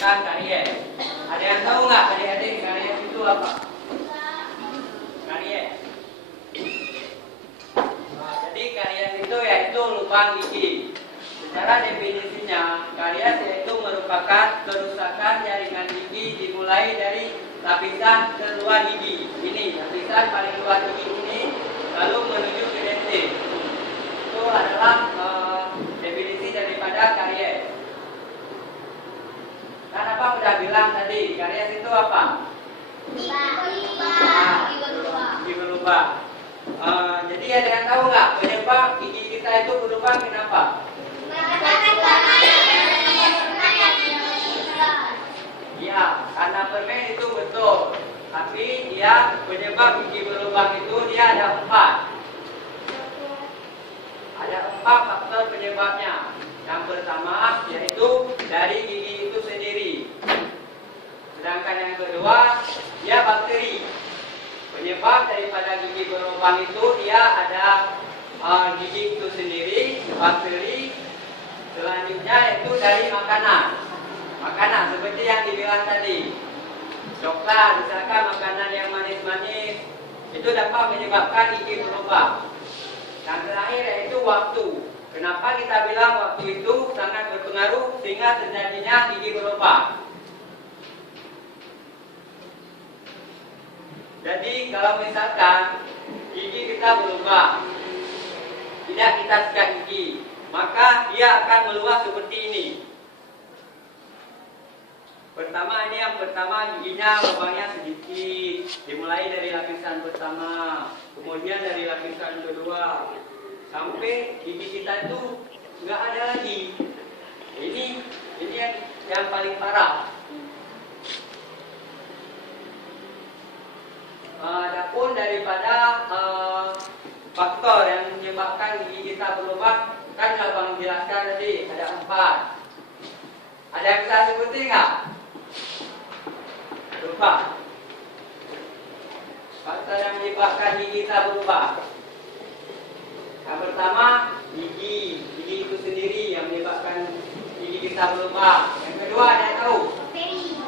menghasilkan karies. Ada yang tahu nggak adik-adik karies itu apa? Karies. Jadi karies itu yaitu lubang gigi. Secara definisinya, karies yaitu merupakan kerusakan jaringan gigi dimulai dari lapisan terluar gigi. Ini lapisan paling luar gigi ini lalu menuju ke dentin. Itu adalah definisi daripada karies. Dan apa udah bilang tadi, karies itu apa? Gigi berlubang. Jadi ada yang tahu nggak penyebab gigi kita itu berlubang kenapa? Ya, karena permen itu betul. Tapi dia penyebab gigi berlubang itu dia ada 4. Ada 4 faktor penyebabnya. Yang pertama yaitu dari gigi itu sendiri. Sedangkan yang kedua dia bakteri. Penyebab daripada gigi berlubang itu dia ada gigi itu sendiri, bakteri. Selanjutnya itu dari makanan. Makanan seperti yang dibilang tadi. Coklat, misalkan makanan yang manis-manis itu dapat menyebabkan gigi berlubang. Yang terakhir yaitu waktu. Kenapa kita bilang waktu itu sangat berpengaruh sehingga terjadinya gigi berlubang? Jadi kalau misalkan gigi kita berlubang, tidak kita sikat gigi, maka dia akan meluas seperti ini. Yang pertama giginya lubangnya sedikit, dimulai dari lapisan pertama, kemudian dari lapisan kedua, sampai gigi kita itu nggak ada lagi. Ini yang paling parah. Adapun daripada faktor yang menyebabkan gigi kita berlubang, kan abang jelaskan tadi ada 4. Ada yang bisa sebutin nggak? Lupa. Faktor yang menyebabkan gigi kita berubah. Yang pertama gigi itu sendiri yang menyebabkan gigi kita berubah. Yang kedua ada yang tahu?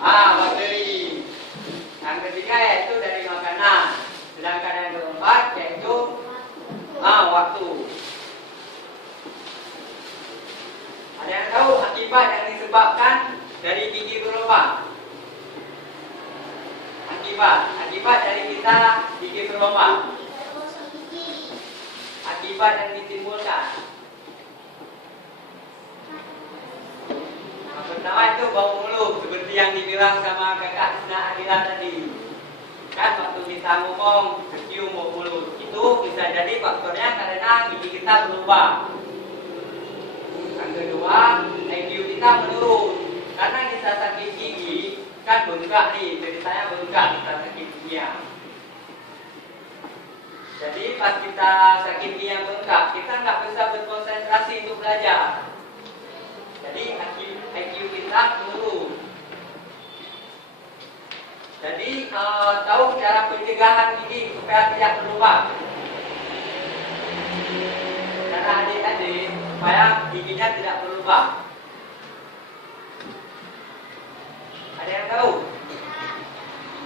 Bakteri. Yang ketiga yaitu dari makanan. Sedangkan yang keempat yaitu waktu. Ada yang tahu akibat yang disebabkan dari gigi berlubang? Akibat dari kita gigi berlubang. Akibat yang ditimbulkan. Yang pertama itu bau mulut, seperti yang dibilang sama kakak Sina Adila tadi. Kan waktu kita ngomong kecium bau mulut, itu bisa jadi faktornya karena gigi kita berubah. Yang kedua, IQ kita menurun karena kita sakit gigi. Kan bengkak nih, ceritanya bengkak kita sakit giginya. Jadi pas kita sakit gigi yang bengkak, kita nggak bisa berkonsentrasi untuk belajar. Jadi IQ kita menurun. Jadi tahu cara pencegahan gigi supaya tidak berlubang. Karena adik-adik supaya giginya tidak berlubang. Ada yang tahu?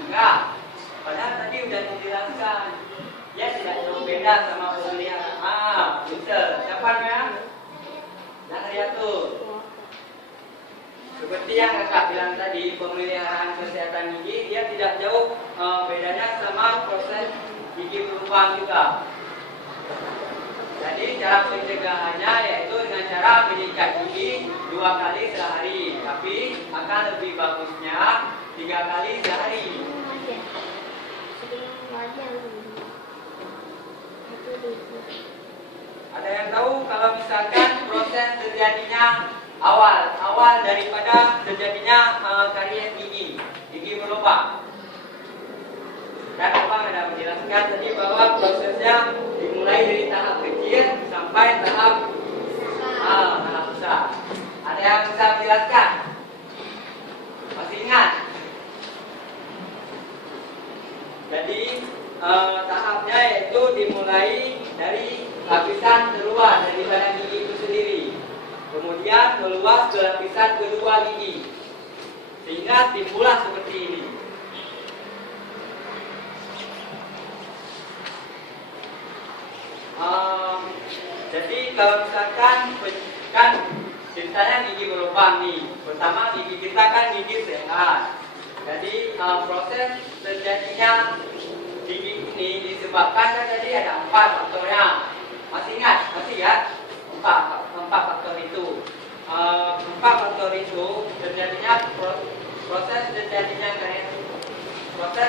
Enggak. Padahal tadi udah dijelaskan. Ya tidak jauh beda sama pemeliharaan. Betul. Siapa namanya? Nahriatul. Seperti yang kakak bilang tadi, pemeliharaan kesehatan gigi dia tidak jauh bedanya sama proses gigi berlubang juga. Jadi cara pencegahannya yaitu dengan cara menyikat gigi 2 kali sehari, tapi akan lebih bagusnya 3 kali sehari. Ada yang tahu kalau misalkan proses terjadinya awal daripada terjadinya karies gigi berlubang? Dan Abang ada menjelaskan tadi bahwa prosesnya dimulai dari tahap kecil sampai tahap besar. Ada yang bisa menjelaskan? Masih ingat? Jadi tahapnya yaitu dimulai dari lapisan terluar daripada gigi itu sendiri, kemudian meluas ke lapisan kedua gigi. sehingga timbullah seperti ini. Jadi kalau misalkan kan ceritanya gigi berlubang nih, pertama gigi kita kan gigi sehat. Jadi proses terjadinya gigi ini disebabkan kan tadi ada 4 faktornya. Masih ingat? Masih ya? 4 faktor itu. 4 faktor itu terjadinya proses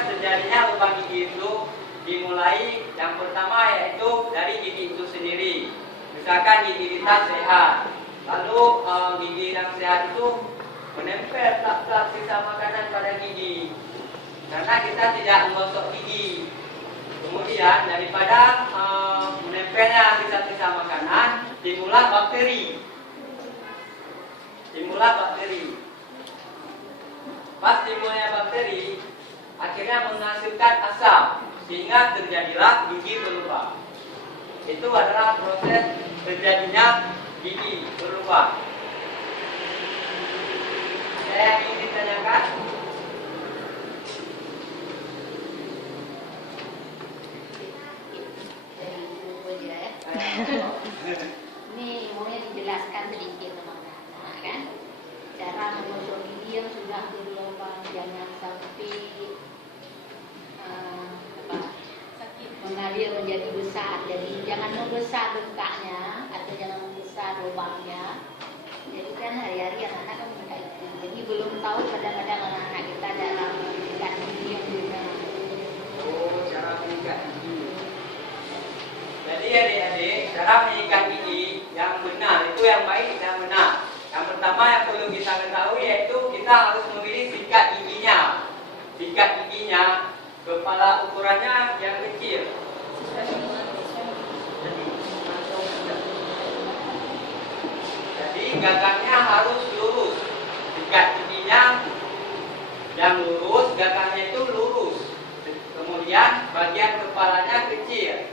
terjadinya lubang gigi itu dimulai yang pertama yaitu dari gigi itu sendiri. Misalkan gigi kita sehat, lalu gigi yang sehat itu menempel plak-plak sisa makanan pada gigi karena kita tidak menggosok gigi. Kemudian daripada menempelnya sisa-sisa makanan, timbullah bakteri. Pas timbulnya bakteri, akhirnya menghasilkan asam, sehingga terjadilah gigi berlubang. Itu adalah proses terjadinya gigi berlubang. Ada yang ingin ditanyakan? Ini maunya dijelaskan sedikit teman-teman, kan? Cara menggosok gigi yang sudah berlubang, jangan sampai mengalir menjadi besar. Jadi jangan membesar bekaknya atau jangan membesar lubangnya. Jadi kan hari-hari anak-anak kan mereka itu. Jadi belum tahu kadang-kadang anak-anak kita dalam mengikat gigi yang benar. Oh, cara mengikat gigi. Jadi adik-adik, cara mengikat gigi yang benar itu yang baik dan benar. Yang pertama yang perlu kita ketahui yaitu kita harus memilih sikat giginya. Sikat giginya kepala ukurannya yang kecil. Jadi gagangnya harus lurus. Sikat giginya yang lurus, gagangnya itu lurus. Kemudian bagian kepalanya kecil.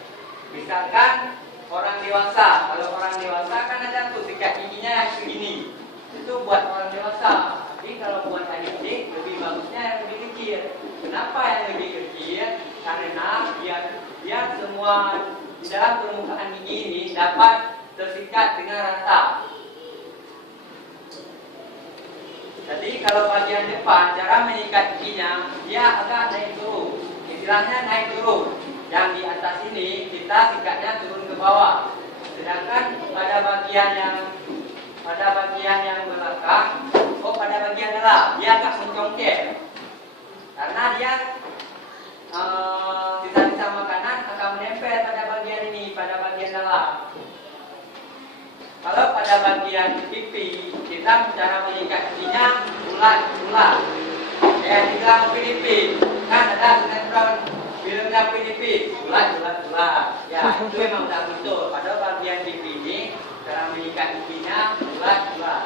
Misalkan orang dewasa, kalau orang dewasa kan ada tuh sikat giginya yang segini. Itu buat orang dewasa. Tapi kalau buat adik-adik lebih bagusnya yang lebih kecil. Kenapa yang lebih kecil? Karena biar semua di dalam permukaan gigi ini dapat tersikat dengan rata. Jadi kalau bagian depan cara mengikat giginya dia agak naik turun. Istilahnya naik turun. Yang di atas ini kita sikatnya turun ke bawah. Sedangkan pada bagian yang belakang, pada bagian dalam dia agak mencongkel. Karena dia sisa-sisa makanan akan menempel pada bagian ini, pada bagian dalam. Kalau pada bagian pipi, kita cara mengikat giginya bulat-bulat. Kayak di dalam Filipin, kan ada sinetron filmnya Filipin, bulat-bulat. Ya, itu memang udah betul. Pada bagian pipi ini, cara mengikat giginya bulat-bulat.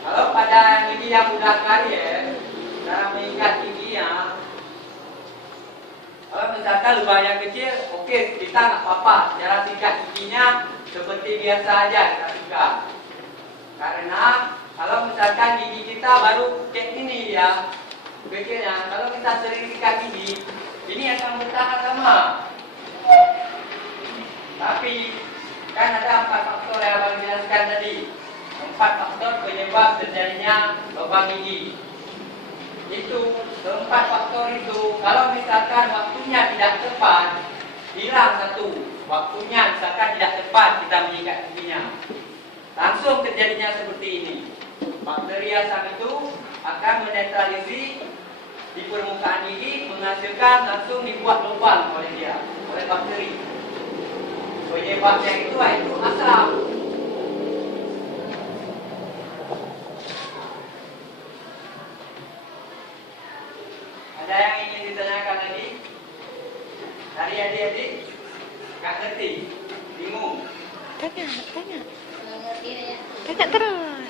Kalau pada gigi yang udah karier, cara mengikat giginya, kalau misalkan lubangnya kecil, oke, kita nggak apa-apa. Cara sikat giginya seperti biasa aja kita sikat. Karena kalau misalkan gigi kita baru kayak gini ya, kecilnya, kalau kita sering sikat gigi, ini akan bertahan lama. Tapi kan ada 4 faktor yang abang jelaskan tadi. 4 faktor penyebab terjadinya lubang gigi. Itu 4 faktor itu, kalau misalkan waktunya tidak tepat, hilang satu. Waktunya misalkan tidak tepat kita mengikat giginya, langsung terjadinya seperti ini. Bakteri asam itu akan menetralisir di permukaan gigi, menghasilkan langsung dibuat lubang oleh bakteri. Penyebabnya itu asam. Ada yang ingin ditanyakan lagi? Dari adik-adik? Nggak ngerti? Bingung? Tanya. Mengerti ya? Tanya terus.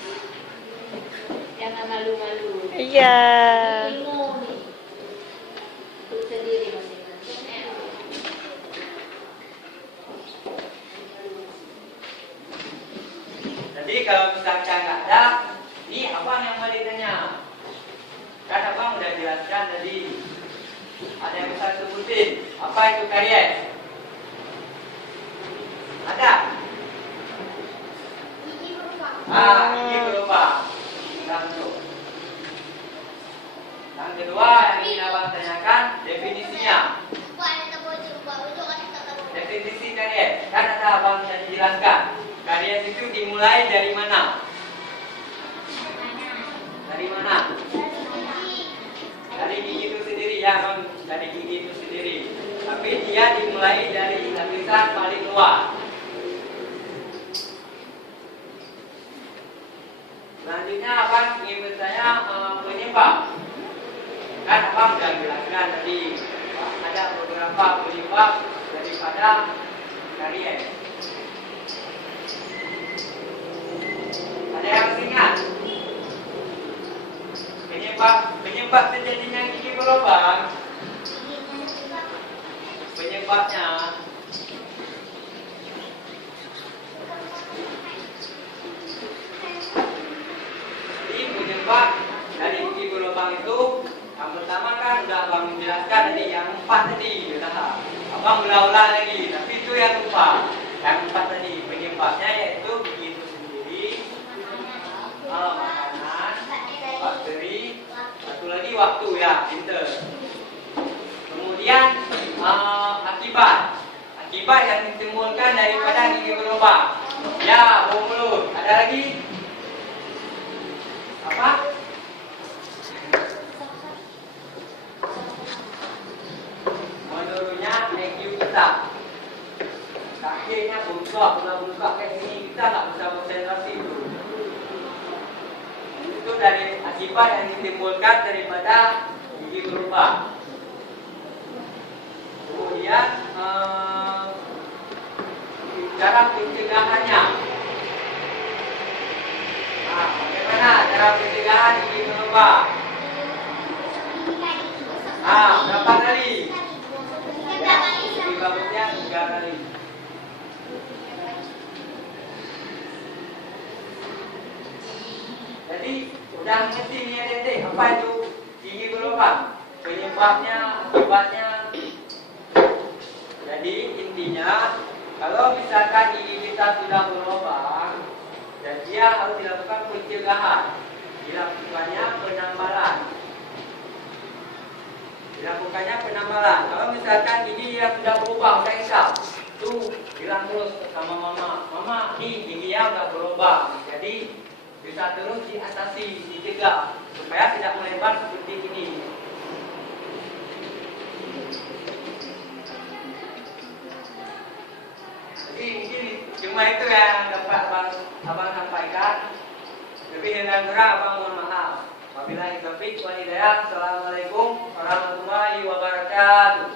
Jangan malu-malu. Iya. Ilmu nih. Untuk sendiri masing-masing. Jadi kalau misalkan nggak ada, ini abang yang balik tanya. jelaskan tadi. Ada yang bisa sebutin. Apa itu karies? Ada? Gigi berlubang. Langsung. Yang kedua yang ingin abang tanyakan definisinya. Definisi karies. Kan ada abang yang dijelaskan. Karies itu dimulai dari mana? Dari mana? Dari gigi itu sendiri ya, non. Dari gigi itu sendiri. Tapi dia dimulai dari lapisan paling luar. Selanjutnya abang ingin bertanya penyebab. Kan abang sudah jelaskan tadi ada beberapa penyebab daripada karies. Ada yang ingat? Penyebab terjadinya gigi berlubang. Penyebabnya jadi penyebab dari gigi berlubang itu yang pertama kan sudah abang jelaskan tadi, yang 4 tadi udah. Abang ulang-ulang lagi, tapi itu yang lupa. Yang 4 tadi penyebabnya yaitu gigi itu sendiri, makanan, bakteri, satu lagi waktu ya, pinter. Kemudian akibat yang ditimbulkan daripada gigi berlubang. Ya, bau mulut. Ada lagi? Apa? Menurutnya IQ kita. Kakinya bengkak kayak gini, kita nggak bisa konsentrasi itu. Itu dari akibat yang ditimbulkan daripada gigi berlubang. Kemudian cara pencegahannya. Bagaimana cara pencegahan gigi berlubang? Berapa kali? Ya, lebih bagusnya 3 kali. Jadi udah ngerti nih adik-adik apa itu gigi berlubang, penyebabnya, akibatnya. Jadi intinya kalau misalkan gigi kita sudah berlubang, dan dia harus dilakukan pencegahan, dilakukannya penambalan. Kalau misalkan gigi yang sudah berlubang, udah hisap, itu bilang terus sama mama, nih giginya udah berlubang. Jadi bisa terus diatasi, dicegah supaya tidak melebar seperti ini. Jadi mungkin cuma itu yang dapat abang sampaikan. Lebih dan kurang abang mohon maaf. Wabillahi taufiq wal hidayah. Assalamualaikum warahmatullahi wabarakatuh.